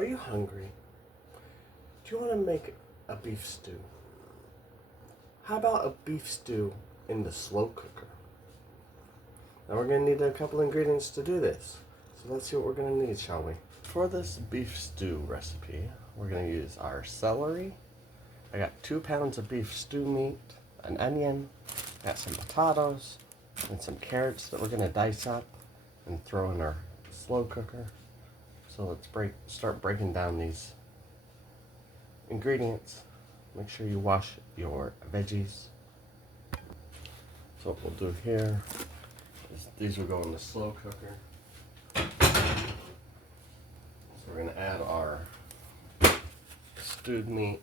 Are you hungry? Do you want to make a beef stew? How about a beef stew in the slow cooker? Now we're going to need a couple ingredients to do this. So let's see what we're going to need, shall we? For this beef stew recipe, we're going to use our celery. I got 2 pounds of beef stew meat, an onion, got some potatoes, and some carrots that we're going to dice up and throw in our slow cooker. So let's start breaking down these ingredients. Make sure you wash your veggies. So what we'll do here is these will go in the slow cooker. So we're going to add our stewed meat.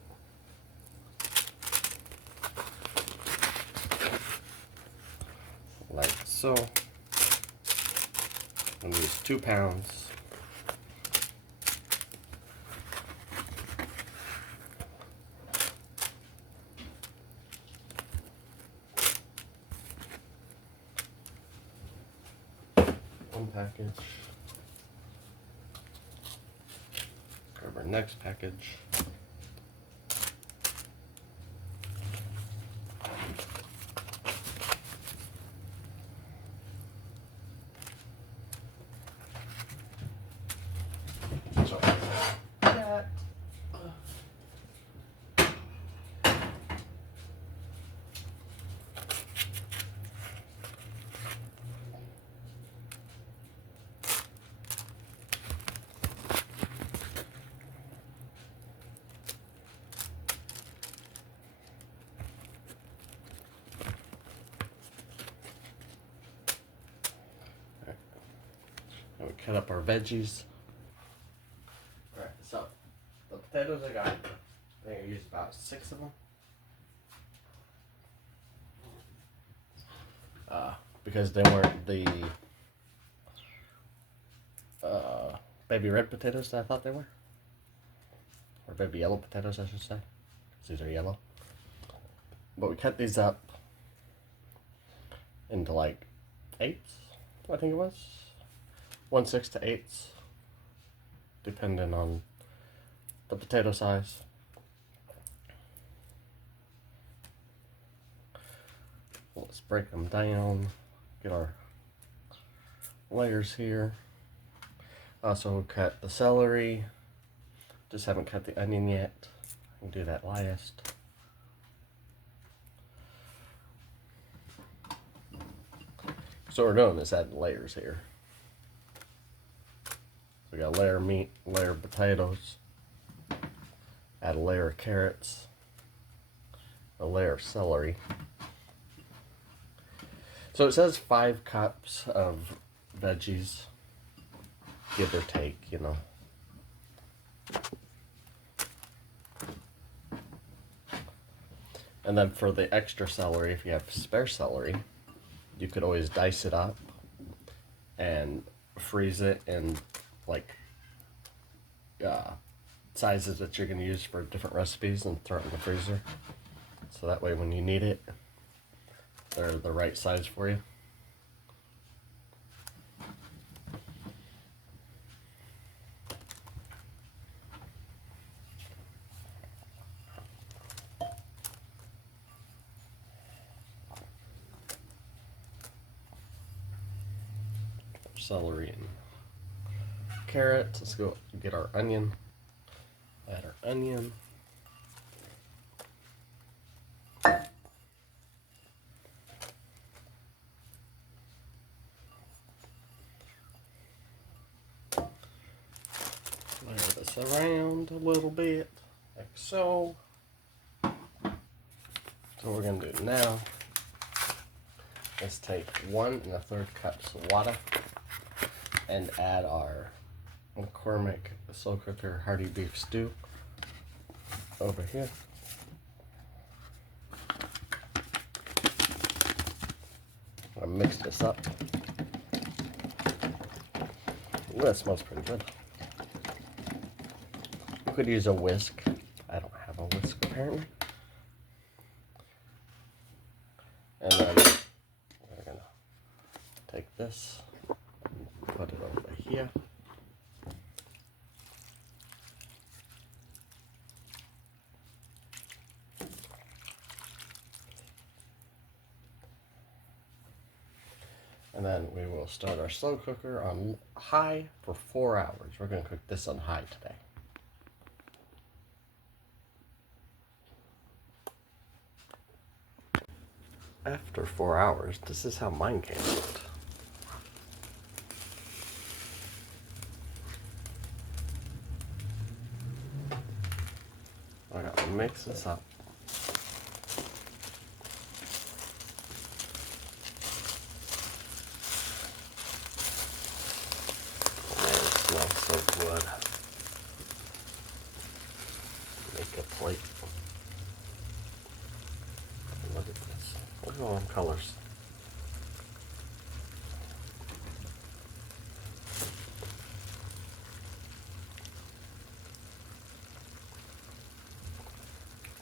Like so. I'm going to use 2 pounds. One package. Grab our next package. So that. And we cut up our veggies. Alright, so the potatoes I got, I think I used about 6 of them. Because they weren't the baby red potatoes that I thought they were. Or baby yellow potatoes, I should say. Because these are yellow. But we cut these up into like 8s, I think it was. 1/6 to 8s, depending on the potato size. Let's break them down, get our layers here. Also cut the celery, just haven't cut the onion yet. I can do that last. So what we're doing is adding layers here. We got a layer of meat, a layer of potatoes, add a layer of carrots, a layer of celery. So it says 5 cups of veggies, give or take, you know. And then for the extra celery, if you have spare celery, you could always dice it up and freeze it in like sizes that you're going to use for different recipes and throw it in the freezer. So that way when you need it, they're the right size for you. Celery and carrots. Let's go get our onion. Add our onion. Layer this around a little bit, like so. So what we're going to do now is take 1 1/3 cups of water and add our McCormick slow cooker Hearty Beef Stew over here. I'll mix this up. Ooh, that smells pretty good. You could use a whisk. I don't have a whisk apparently. And then we're gonna take this and put it over here. And then we will start our slow cooker on high for 4 hours. We're going to cook this on high today. After 4 hours, this is how mine came out. I gotta mix this up. Man, it smells so good. Make a plate. Look at this. Look at all them colors.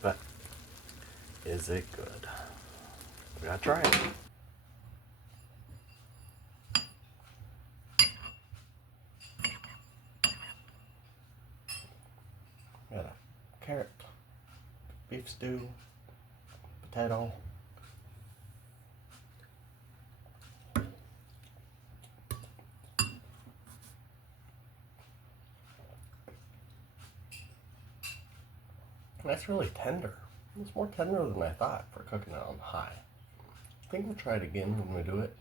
But is it good? We gotta try it. Got a carrot, beef stew, potato. That's really tender. It's more tender than I thought for cooking it on high. I think we'll try it again when we do it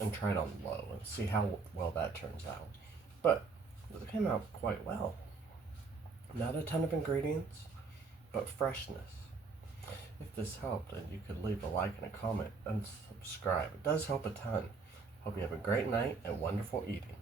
and try it on low and see how well that turns out. But it came out quite well. Not a ton of ingredients, but freshness. If this helped, then you could leave a like and a comment and subscribe. It does help a ton. Hope you have a great night and wonderful eating.